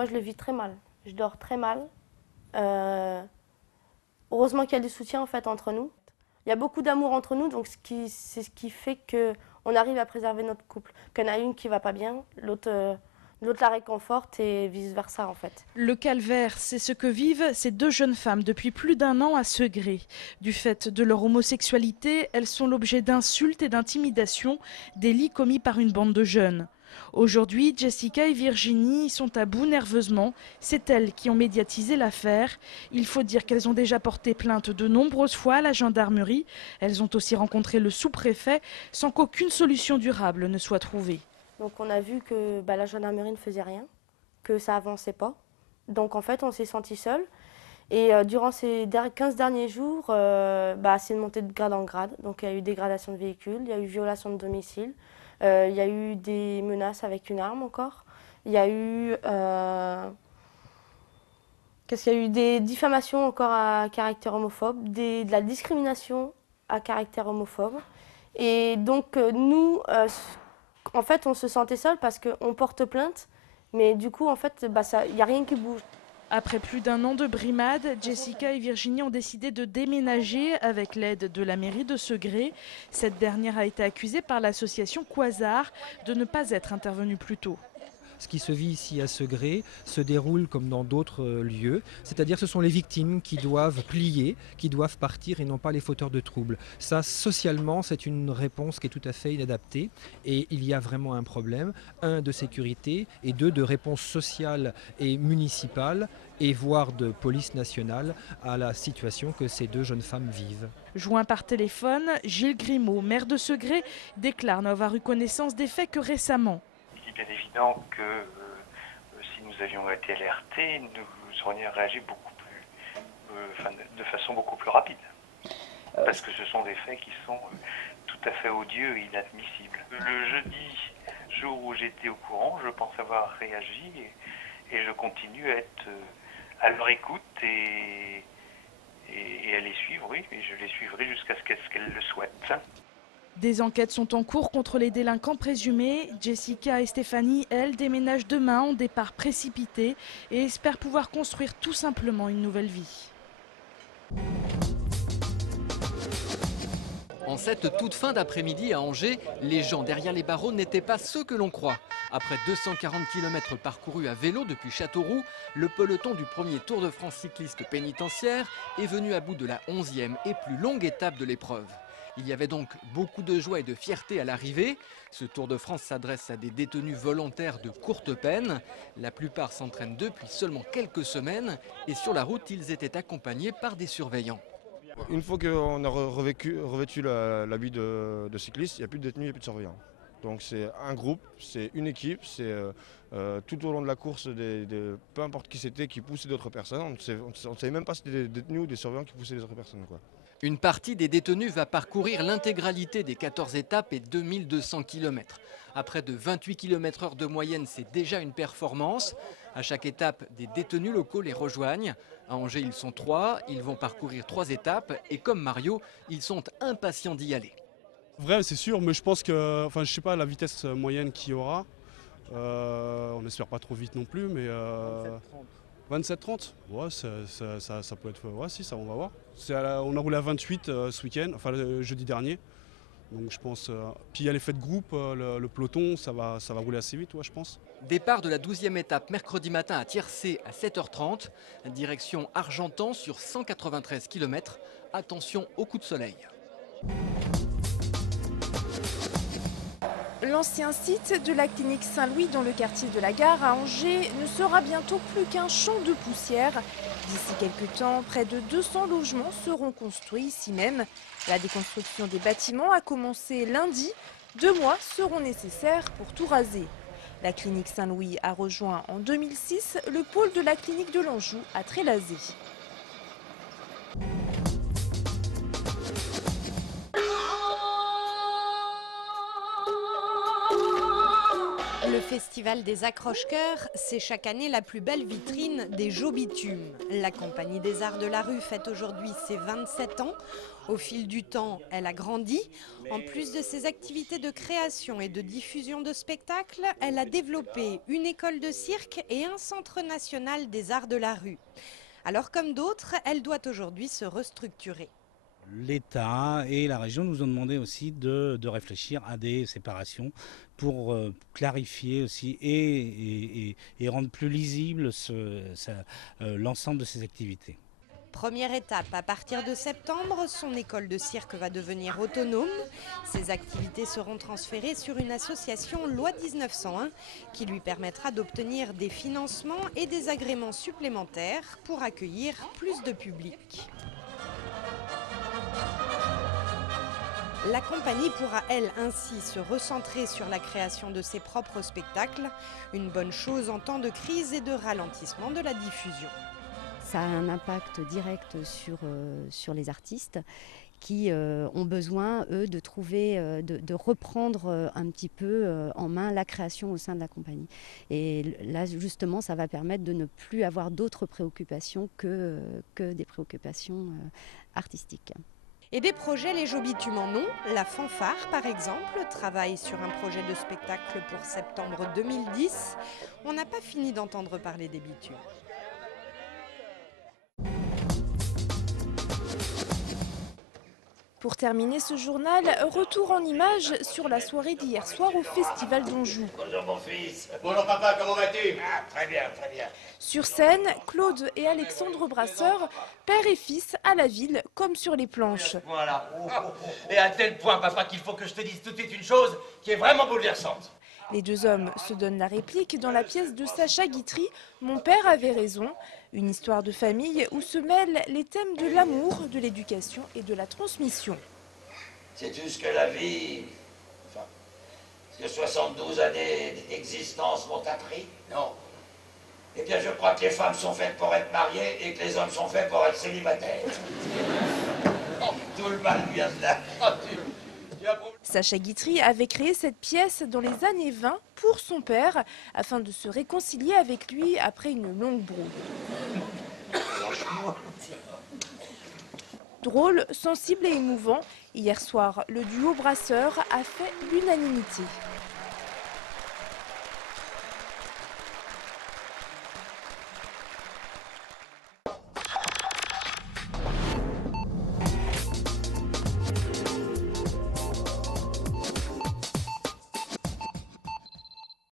moi je le vis très mal. Je dors très mal. Heureusement qu'il y a du soutien en fait entre nous. Il y a beaucoup d'amour entre nous, donc c'est ce qui fait qu'on arrive à préserver notre couple. Qu'il y en a une qui va pas bien, l'autre la réconforte et vice-versa en fait. Le calvaire, c'est ce que vivent ces deux jeunes femmes depuis plus d'1 an à Segré. Du fait de leur homosexualité, elles sont l'objet d'insultes et d'intimidations, délits commis par une bande de jeunes. Aujourd'hui, Jessica et Virginie sont à bout nerveusement. C'est elles qui ont médiatisé l'affaire. Il faut dire qu'elles ont déjà porté plainte de nombreuses fois à la gendarmerie. Elles ont aussi rencontré le sous-préfet sans qu'aucune solution durable ne soit trouvée. Donc on a vu que la gendarmerie ne faisait rien, que ça avançait pas. Donc en fait on s'est sentis seuls. Et durant ces 15 derniers jours, c'est une montée de grade en grade. Donc il y a eu dégradation de véhicules, il y a eu violation de domicile, il y a eu des menaces avec une arme encore. Il y a eu, qu'est-ce qu'il y a eu des diffamations encore à caractère homophobe, de la discrimination à caractère homophobe. Et donc nous, en fait, on se sentait seuls parce qu'on porte plainte, mais du coup, en fait, il n'y a rien qui bouge. Après plus d'1 an de brimade, Jessica et Virginie ont décidé de déménager avec l'aide de la mairie de Segré. Cette dernière a été accusée par l'association Quasar de ne pas être intervenue plus tôt. Ce qui se vit ici à Segré se déroule comme dans d'autres lieux, c'est-à-dire que ce sont les victimes qui doivent plier, qui doivent partir et non pas les fauteurs de troubles. Ça, socialement, c'est une réponse qui est tout à fait inadaptée et il y a vraiment un problème, un de sécurité et deux de réponse sociale et municipale et voire de police nationale à la situation que ces deux jeunes femmes vivent. Joint par téléphone, Gilles Grimaud, maire de Segré, déclare n'avoir eu connaissance des faits que récemment. Il est bien évident que si nous avions été alertés, nous aurions réagi de façon beaucoup plus rapide. Parce que ce sont des faits qui sont tout à fait odieux et inadmissibles. Le jeudi, jour où j'étais au courant, je pense avoir réagi et je continue à être à leur écoute et à les suivre, oui, et je les suivrai jusqu'à ce qu'elles le souhaitent. Des enquêtes sont en cours contre les délinquants présumés. Jessica et Stéphanie, elles, déménagent demain en départ précipité et espèrent pouvoir construire tout simplement une nouvelle vie. En cette toute fin d'après-midi à Angers, les gens derrière les barreaux n'étaient pas ceux que l'on croit. Après 240 km parcourus à vélo depuis Châteauroux, le peloton du premier Tour de France cycliste pénitentiaire est venu à bout de la 11e et plus longue étape de l'épreuve. Il y avait donc beaucoup de joie et de fierté à l'arrivée. Ce Tour de France s'adresse à des détenus volontaires de courte peine. La plupart s'entraînent depuis seulement quelques semaines et sur la route, ils étaient accompagnés par des surveillants. Une fois qu'on a revêtu l'habit de cycliste, il n'y a plus de détenus, il n'y a plus de surveillants. Donc c'est un groupe, c'est une équipe, c'est tout au long de la course, peu importe qui c'était, qui poussait d'autres personnes. On ne savait même pas si c'était des détenus ou des surveillants qui poussaient les autres personnes, quoi. Une partie des détenus va parcourir l'intégralité des 14 étapes et 2200 km. À près de 28 km/h de moyenne, c'est déjà une performance. À chaque étape, des détenus locaux les rejoignent. À Angers, ils sont 3, ils vont parcourir 3 étapes et comme Mario, ils sont impatients d'y aller. Vrai, c'est sûr, mais je pense que, je sais pas la vitesse moyenne qu'il y aura. On n'espère pas trop vite non plus, mais 27-30, ouais, ça peut être, ouais, si, ça, on va voir. On a roulé à 28 ce week-end, enfin le jeudi dernier. Donc je pense, puis il y a l'effet de groupe, le peloton, ça va rouler assez vite, ouais, je pense. Départ de la 12e étape mercredi matin à Tiercé à 7h30. Direction Argentan sur 193 km. Attention au coup de soleil. L'ancien site de la clinique Saint-Louis dans le quartier de la Gare à Angers ne sera bientôt plus qu'un champ de poussière. D'ici quelques temps, près de 200 logements seront construits ici même. La déconstruction des bâtiments a commencé lundi. 2 mois seront nécessaires pour tout raser. La clinique Saint-Louis a rejoint en 2006 le pôle de la clinique de l'Anjou à Trélazé. Le Festival des accroche-cœurs, c'est chaque année la plus belle vitrine des Jots Bitume. La Compagnie des Arts de la Rue fête aujourd'hui ses 27 ans. Au fil du temps, elle a grandi. En plus de ses activités de création et de diffusion de spectacles, elle a développé une école de cirque et un centre national des arts de la rue. Alors comme d'autres, elle doit aujourd'hui se restructurer. L'État et la région nous ont demandé aussi de réfléchir à des séparations pour clarifier aussi et rendre plus lisible l'ensemble de ces activités. Première étape, à partir de septembre, son école de cirque va devenir autonome. Ses activités seront transférées sur une association Loi 1901 qui lui permettra d'obtenir des financements et des agréments supplémentaires pour accueillir plus de public. La compagnie pourra, elle, ainsi se recentrer sur la création de ses propres spectacles, une bonne chose en temps de crise et de ralentissement de la diffusion. Ça a un impact direct sur les artistes qui ont besoin, eux, de trouver, de reprendre un petit peu en main la création au sein de la compagnie. Et là, justement, ça va permettre de ne plus avoir d'autres préoccupations que des préoccupations artistiques. Et des projets, les Jots Bitume en ont. La Fanfare, par exemple, travaille sur un projet de spectacle pour septembre 2010. On n'a pas fini d'entendre parler des Bitume. Pour terminer ce journal, retour en images sur la soirée d'hier soir au Festival d'Anjou. Bonjour mon fils. Bonjour papa, comment vas-tu? Très bien, très bien. Sur scène, Claude et Alexandre Brasseur, père et fils à la ville comme sur les planches. Voilà. Et à tel point papa qu'il faut que je te dise tout de suite une chose qui est vraiment bouleversante. Les deux hommes se donnent la réplique dans la pièce de Sacha Guitry, Mon père avait raison. Une histoire de famille où se mêlent les thèmes de l'amour, de l'éducation et de la transmission. Sais-tu ce que la vie, enfin, ce que 72 années d'existence m'ont appris? Non. Eh bien, je crois que les femmes sont faites pour être mariées et que les hommes sont faits pour être célibataires. Tout le mal vient de là. Sacha Guitry avait créé cette pièce dans les années 20 pour son père, afin de se réconcilier avec lui après une longue brouille. Drôle, sensible et émouvant, hier soir, le duo Brasseur a fait l'unanimité.